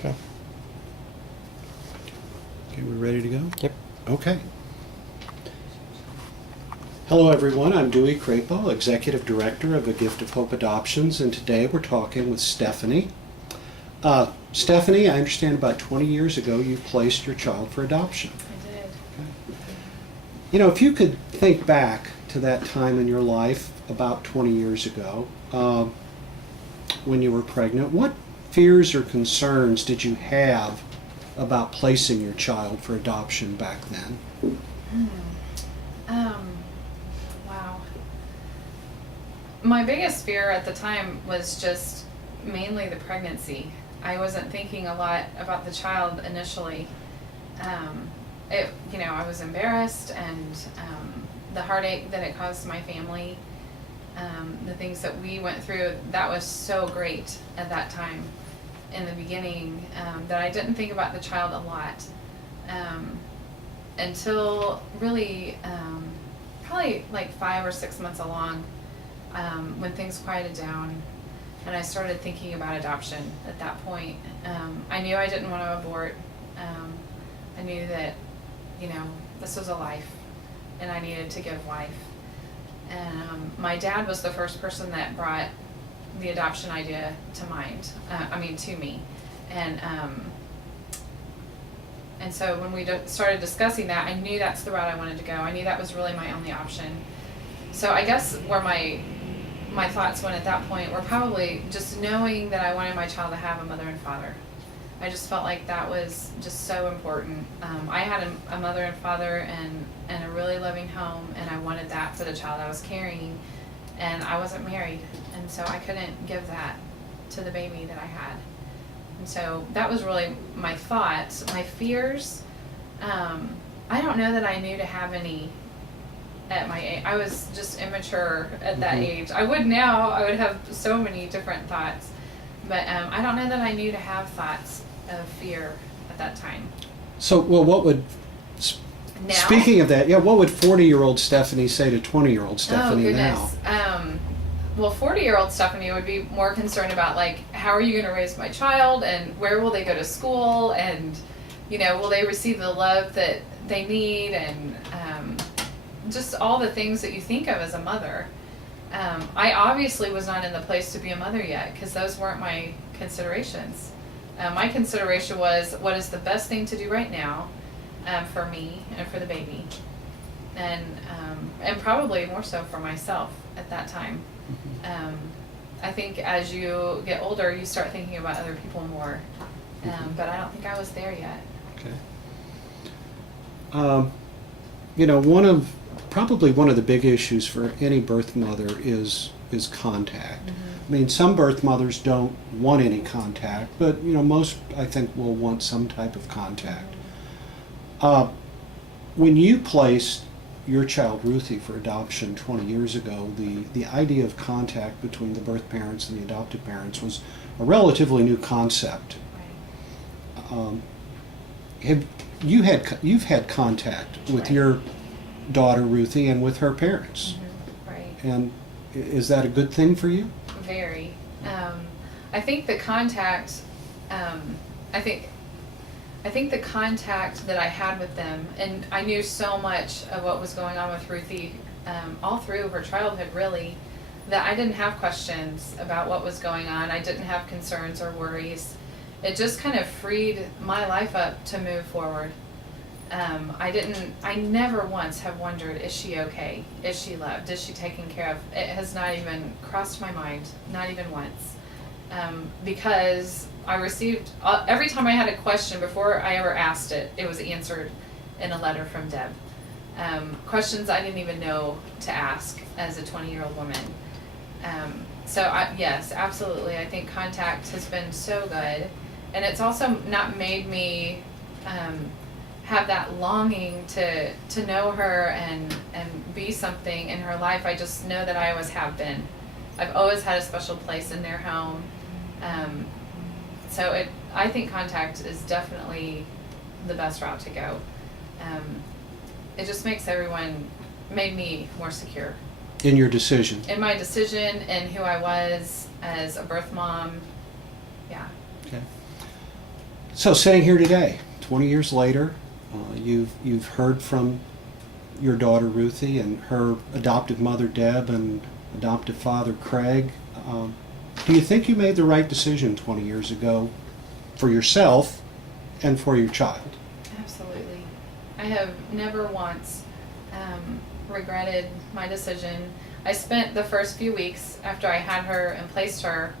Okay. Okay, we're ready to go? Yep. Okay. Hello, everyone. I'm Dewey Crapo, Executive Director of A Gift of Hope Adoptions, and today we're talking with Stephanie. Stephanie, I understand about 20 years ago you placed your child for adoption. I did. You know, if you could think back to that time in your life about 20 years ago, when you were pregnant, what fears or concerns did you have about placing your child for adoption back then? Wow. My biggest fear at the time was just mainly the pregnancy. I wasn't thinking a lot about the child initially. I was embarrassed, and the heartache that it caused my family, the things that we went through, that was so great at that time in the beginning, that I didn't think about the child a lot. Until really, probably like 5 or 6 months along, when things quieted down and I started thinking about adoption at that point. I knew I didn't want to abort. I knew that, this was a life and I needed to give life. And my dad was the first person that brought the adoption idea to me. And so when we started discussing that, I knew that's the route I wanted to go. I knew that was really my only option. So I guess where my thoughts went at that point were probably just knowing that I wanted my child to have a mother and father. I just felt like that was just so important. I had a mother and father and a really loving home, and I wanted that for the child I was carrying. And I wasn't married, and so I couldn't give that to the baby that I had. And so that was really my thoughts. My fears, I don't know that I knew to have any at my age. I was just immature at that age. I would now, I would have so many different thoughts. But I don't know that I knew to have thoughts of fear at that time. So, well, what would, Now? speaking of that, what would 40-year-old Stephanie say to 20-year-old Stephanie now? Well, 40-year-old Stephanie would be more concerned about, like, how are you going to raise my child, and where will they go to school, and, will they receive the love that they need, and just all the things that you think of as a mother. I obviously was not in the place to be a mother yet, because those weren't my considerations. My consideration was, what is the best thing to do right now for me and for the baby, and probably more so for myself at that time. I think as you get older, you start thinking about other people more, but I don't think I was there yet. Okay. Probably one of the big issues for any birth mother is contact. I mean, some birth mothers don't want any contact, but most, I think, will want some type of contact. When you placed your child Ruthie for adoption 20 years ago, the idea of contact between the birth parents and the adoptive parents was a relatively new concept. Right. You've had contact with Right. your daughter Ruthie and with her parents, Right. and is that a good thing for you? Very. I think the contact, I think the contact that I had with them, and I knew so much of what was going on with Ruthie, all through her childhood really, that I didn't have questions about what was going on. I didn't have concerns or worries. It just kind of freed my life up to move forward. I never once have wondered, is she okay? Is she loved? Is she taken care of? It has not even crossed my mind, not even once. Because I received, every time I had a question, before I ever asked it, it was answered in a letter from Deb. Questions I didn't even know to ask as a 20-year-old woman. Yes, absolutely. I think contact has been so good. And it's also not made me have that longing to know her and be something in her life. I just know that I always have been. I've always had a special place in their home. I think contact is definitely the best route to go. It just made me more secure. In your decision? In my decision and who I was as a birth mom. Yeah. Okay. So sitting here today, 20 years later, you've heard from your daughter Ruthie and her adoptive mother Deb and adoptive father Craig. Do you think you made the right decision 20 years ago for yourself and for your child? Absolutely. I have never once regretted my decision. I spent the first few weeks after I had her and placed her,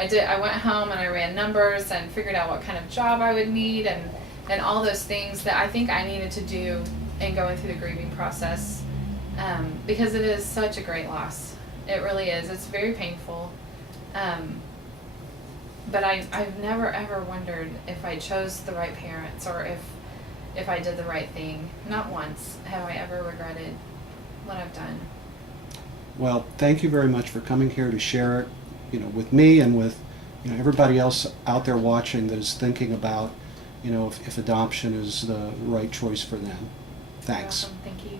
I went home and I ran numbers and figured out what kind of job I would need and all those things that I think I needed to do in going through the grieving process, because it is such a great loss. It really is. It's very painful. But I've never ever wondered if I chose the right parents or if I did the right thing. Not once have I ever regretted what I've done. Well, thank you very much for coming here to share it, with me and with, everybody else out there watching that is thinking about, if adoption is the right choice for them. Thanks. You're welcome. Thank you.